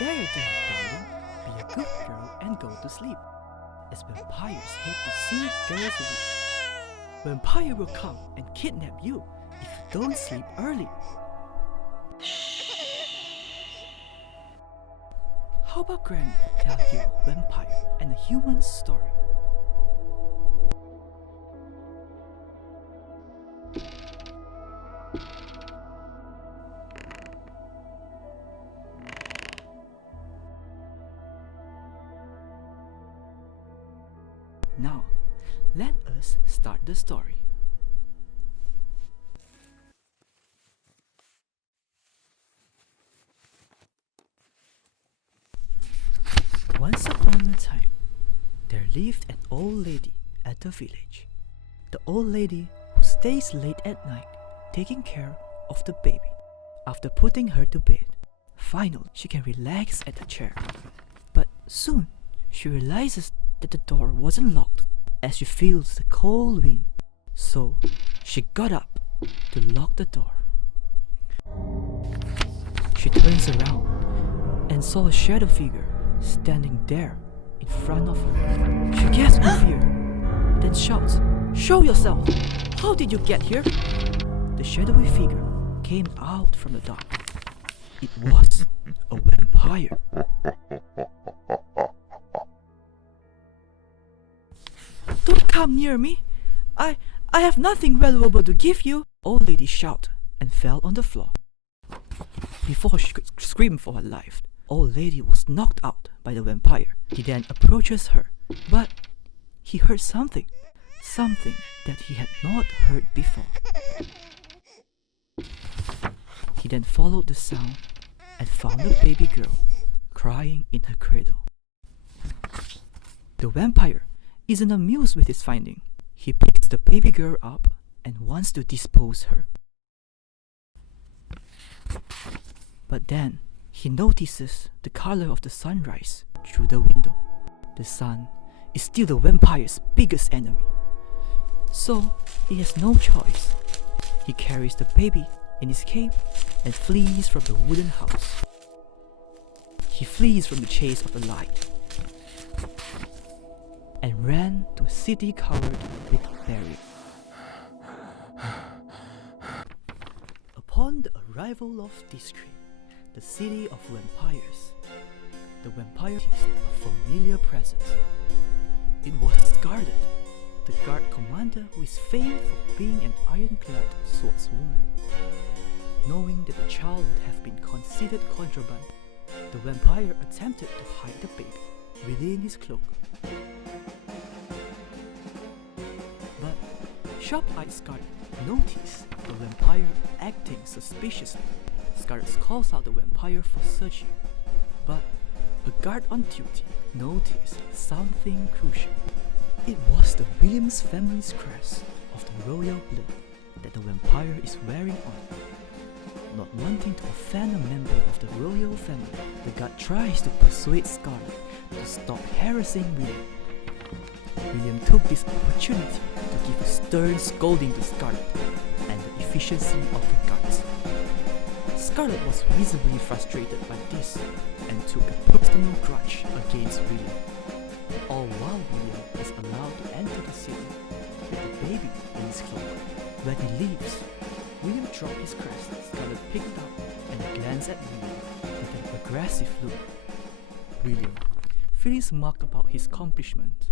There, darling, be a good girl and go to sleep, as vampires hate to see girls weak. Vampire will come and kidnap you if you don't sleep early. How about Granny tell you a vampire and a human story? Now, let us start the story. Once upon a time, there lived an old lady at the village. The old lady who stays late at night taking care of the baby. After putting her to bed, finally she can relax at the chair. But soon, she realizes that the door wasn't locked as she feels the cold wind. So, she got up to lock the door. She turns around and saw a shadow figure standing there in front of her. She gasps in fear, then shouts, "Show yourself! How did you get here?" The shadowy figure came out from the dark. It was a vampire. "Don't come near me! I have nothing valuable to give you!" Old lady shouted and fell on the floor. Before she could scream for her life, old lady was knocked out by the vampire. He then approaches her, but he heard something that he had not heard before. He then followed the sound and found a baby girl crying in her cradle. The vampire isn't amused with his finding. He picks the baby girl up and wants to dispose her. But then he notices the color of the sunrise through the window. The sun is still the vampire's biggest enemy. So he has no choice. He carries the baby in his cape and flees from the wooden house. He flees from the chase of the light and ran to a city covered with barriers. Upon the arrival of Discreet, the city of vampires, the vampire sees a familiar presence. It was Scarlet, the guard commander who is famed for being an ironclad swordswoman. Knowing that the child would have been considered contraband, the vampire attempted to hide the baby within his cloak. But sharp-eyed Scarlet noticed the vampire acting suspiciously. Scarlet calls out the vampire for searching, but a guard on duty noticed something crucial. It was the Williams family's crest of the royal blood that the vampire is wearing on. Not wanting to offend a member of the royal family, the guard tries to persuade Scarlet to stop harassing William. William took this opportunity to give a stern scolding to Scarlet and the efficiency of the guards. Scarlet was visibly frustrated by this and took a personal grudge against William. All while William is allowed to enter the city with the baby in his cloak. When he leaves, William dropped his crest. Scarlet picked up and glanced at William with an aggressive look. William, feeling smug about his accomplishment,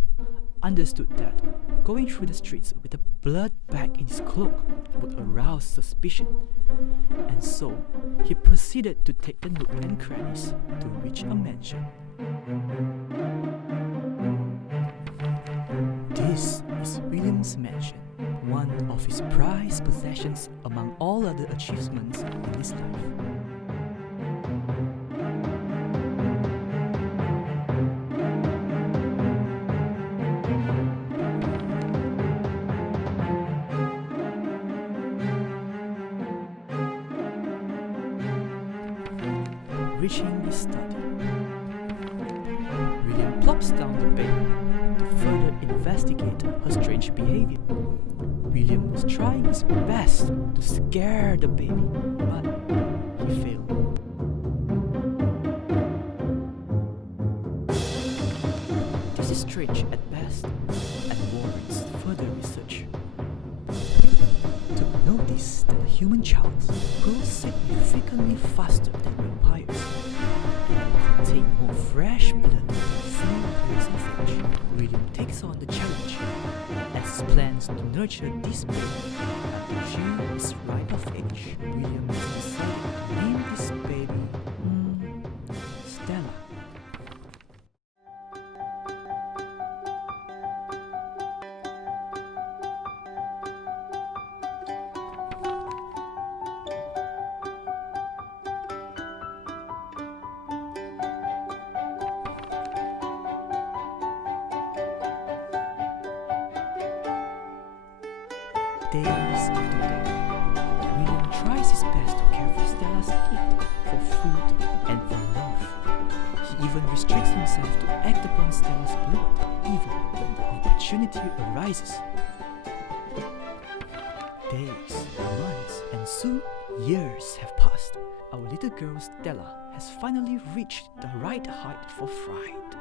understood that going through the streets with a blood bag in his cloak would arouse suspicion, and so he proceeded to take the nook and crannies to reach a mansion. This is William's mansion, one of his prized possessions among all other achievements in his life. Reaching his study, William plops down the bed to further investigate her strange behavior. William was trying his best to scare the baby, but he failed. is strange at best and warrants further research. Took notice that the human child grows significantly faster than vampires and contain more fresh blood than few years of age. William takes on the challenge as plans to nurture this baby until she is ripe of age. William has decided to name this baby Stella. Days after day, William tries his best to care for Stella's need for food and for love. He even restricts himself to act upon Stella's blood, even when the opportunity arises. Days, months, and soon years have passed. Our little girl Stella has finally reached the right height for fright.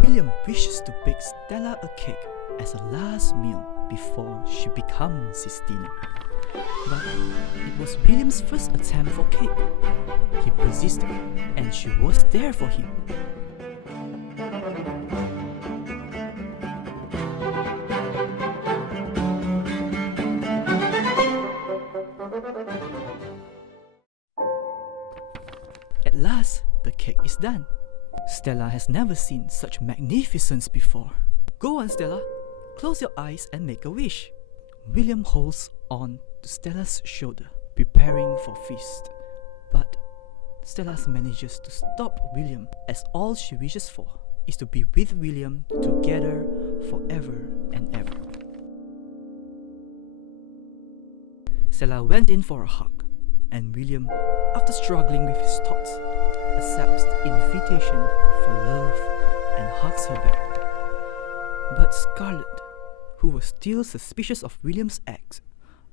William wishes to bake Stella a cake as a last meal before she becomes his dinner. But it was William's first attempt for cake. He persisted, and she was there for him. At last, the cake is done. Stella has never seen such magnificence before. Go on, Stella. Close your eyes and make a wish. William holds on to Stella's shoulder, preparing for feast. But Stella manages to stop William, as all she wishes for is to be with William together forever and ever. Stella went in for a hug, and William, after struggling with his thoughts, accepts the invitation for love and hugs her back. But Scarlett, who was still suspicious of William's acts,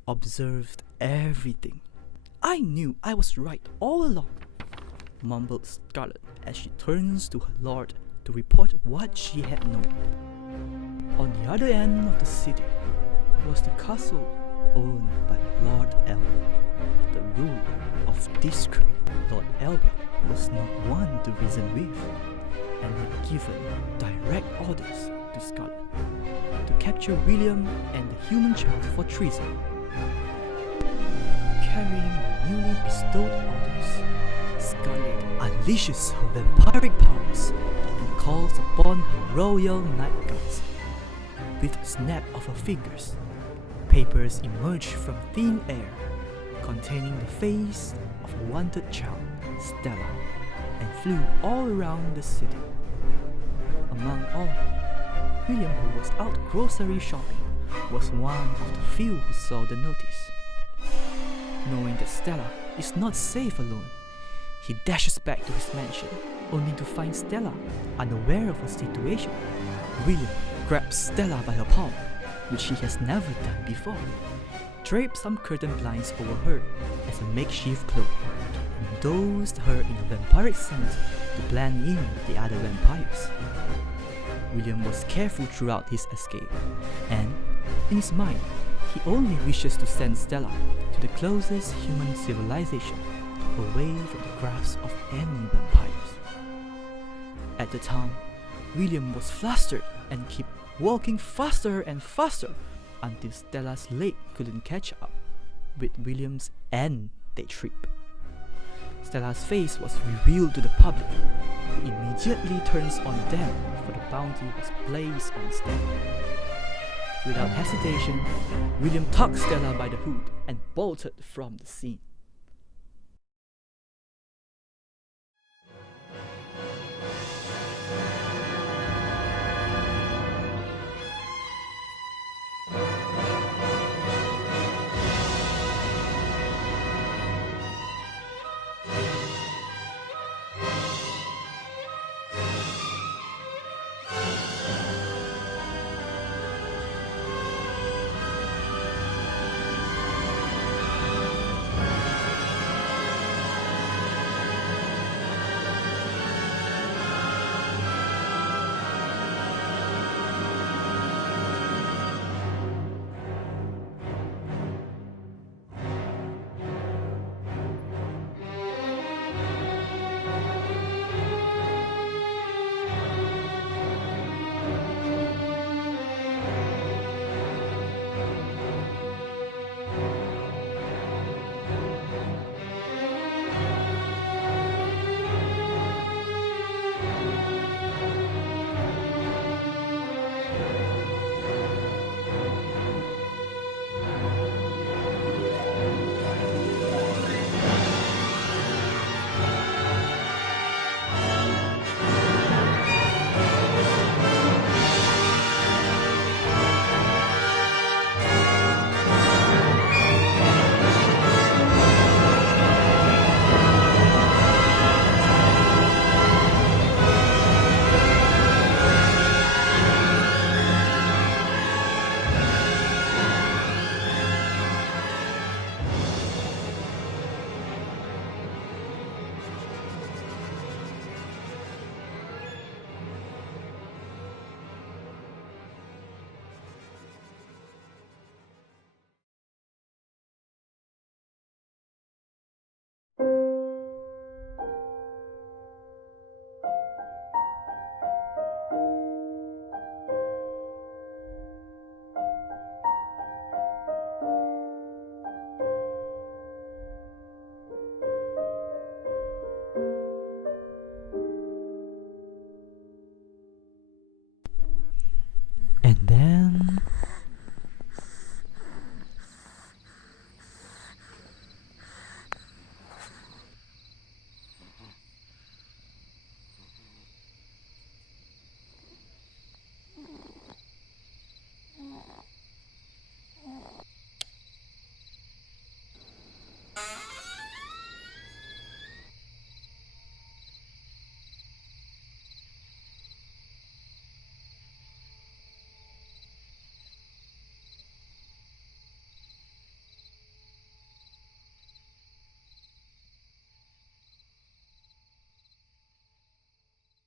observed everything. "I knew I was right all along," mumbled Scarlett as she turns to her lord to report what she had known. On the other end of the city was the castle owned by Lord Albert, the ruler of Discreet. Lord Albert was not one to reason with, and had given direct orders to Scarlett to capture William and the human child for treason. Carrying the newly bestowed orders, Scarlett unleashes her vampiric powers and calls upon her royal night guards. With a snap of her fingers, papers emerge from thin air containing the face of a wanted child, Stella, and flew all around the city. Among all, William, who was out grocery shopping, was one of the few who saw the notice. Knowing that Stella is not safe alone, he dashes back to his mansion, only to find Stella unaware of her situation. William grabs Stella by her palm, which he has never done before, draped some curtain blinds over her as a makeshift cloak, and dosed her in a vampiric scent to blend in with the other vampires. William was careful throughout his escape, and, in his mind, he only wishes to send Stella to the closest human civilization, away from the grasp of any vampires. At the time, William was flustered and kept walking faster and faster until Stella's leg couldn't catch up with William's and they trip. Stella's face was revealed to the public, who immediately turns on them, for the bounty was placed on Stella. Without hesitation, William tugged Stella by the hood and bolted from the scene. And then